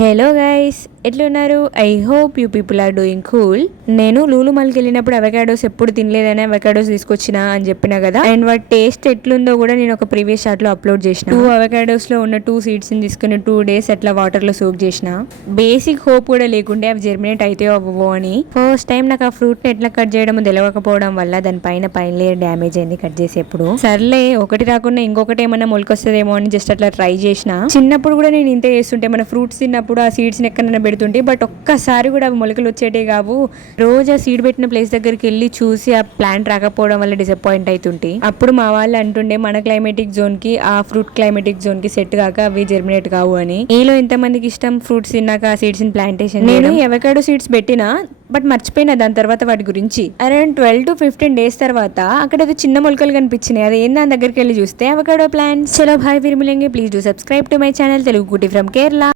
Hello guys, ఎట్లున్నారు? I hope you people are doing cool. నేను లూలు మాల్కి వెళ్ళినప్పుడు అవకాడోస్ ఎప్పుడు తినలేదని అవకాడోస్ తీసుకొచ్చిన అని చెప్పిన కదా. అండ్ వాటి టేస్ట్ ఎట్లుందో కూడా నేను ఒక ప్రీవియస్ షాట్ లో అప్లోడ్ చేసిన. 2 అవకాడోస్ లో ఉన్న 2 సీడ్స్ ని తీసుకుని 2 days అట్లా వాటర్ లో సోక్ చేసిన. బేసిక్ హోప్ కూడా లేకుంటే అవి జర్మినేట్ అయితే అవ్వవు అని. ఫస్ట్ టైం నాకు ఆ ఫ్రూట్ ని ఎట్లా కట్ చేయడం తెలియకపోవడం వల్ల దాని పైన లేయర్ డ్యామేజ్ అయింది కట్ చేసేప్పుడు. సర్లే, ఒకటి రాకుండా ఇంకొకటి ఏమన్నా మొలకొస్తుందేమో అని జస్ట్ అట్లా ట్రై చేసిన. చిన్నప్పుడు కూడా నేను ఇంతే చేస్తుంటే, మన ఫ్రూట్స్ తిన్నప్పుడు ఆ సీడ్స్ ఎక్కడైనా పెడుతుంటే బట్ ఒక్కసారి కూడా అవి మొలకలు వచ్చేటే కావు. రోజు ఆ సీడ్ పెట్టిన ప్లేస్ దగ్గరికి వెళ్ళి చూసి ఆ ప్లాంట్ రాకపోవడం వల్ల డిసప్పాయింట్ అవుతుంటే, అప్పుడు మా వాళ్ళు అంటుండే మన క్లైమేటిక్ జోన్ కి ఆ ఫ్రూట్ క్లైమేటిక్ జోన్ కి సెట్ కాక అవి జర్మినేట్ కావు అని. మీలో ఎంతమందికి ఇష్టం ఫ్రూట్స్ తిన్నాక ఆ సీడ్స్ ని ప్లాంటేషన్? నేను అవకాడో సీడ్స్ పెట్టినా బట్ మర్చిపోయినా దాని తర్వాత వాటి గురించి. అరౌండ్ 12 to 15 days తర్వాత అక్కడ ఏదో చిన్న మొలకలు కనిపించినాయి. అది ఏం దాని దగ్గరికి వెళ్ళి చూస్తే అవకాడో ప్లాంట్స్. చలో భాయ్, ఫిర్ మిలేంగే. Please do subscribe to my channel Telugu Kutti from Kerala.